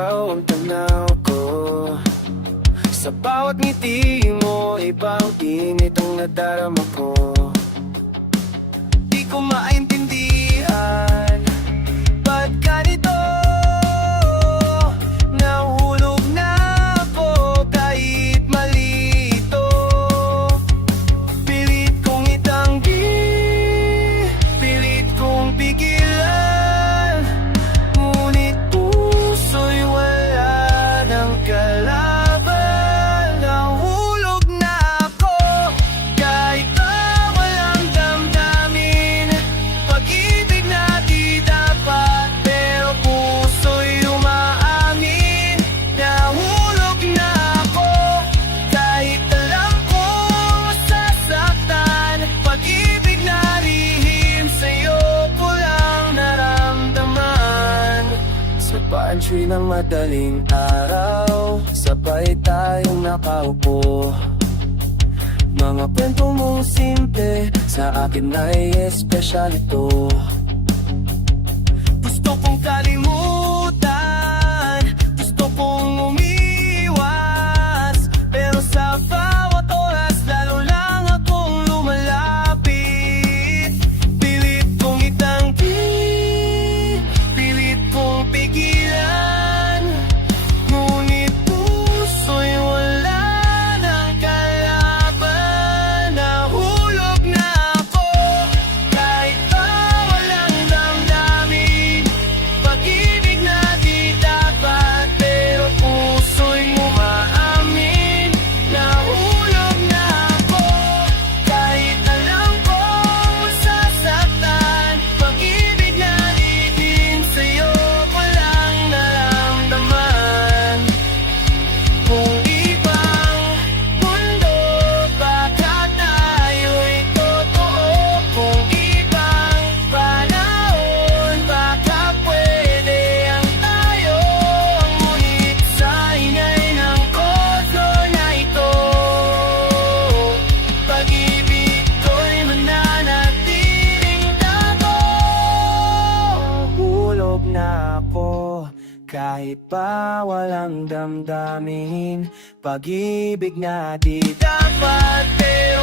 ikaw ang tanaw ko. Sa bawat ngiti mo, ibang init ang nadarama ko. Di ko maintindihan, ba't ganito? Nahulog na ako kahit mali ito. Pilit kong itanggi, pilit kong pigilan, ngunit puso'y wala ng kalaban. Nahulog na ako kahit na walang damdamin. Pag-ibig na di dapat, pero puso'y umaamin. Nahulog na ako kahit alam ko masasaktan. Pag-ibig na lihim, sa'yo ko lang naramdaman. Sa pantry ng madaling araw, sabay tayong nakaupo. Mga kwento mong simple, sa akin ay espesyal ito. Gusto kong kalimutan, gusto kong umiwas, pero sa bawat oras lalo lang akong lumalapit. Pilit kong itanggi, pilit kong pigilan, ngunit puso'y wala ng kalaban. Nahulog na ako kahit pa walang damdamin. Pag-ibig na di dapat, pero puso'y umaamin. Nahulog na ako kahit alam ko masasaktan. Pag-ibig na lihim, sa'yo ko lang naramdaman. Kung ibang mundo, baka tayo'y totoo. Kung ibang panahon, baka pwede ang tayo. Ngunit sa ingay ng koso na ito, pag-ibig ko'y mananatiling tago. Hulog na ako kahit pa walang damdamin. Pag-ibig na di dapat, pero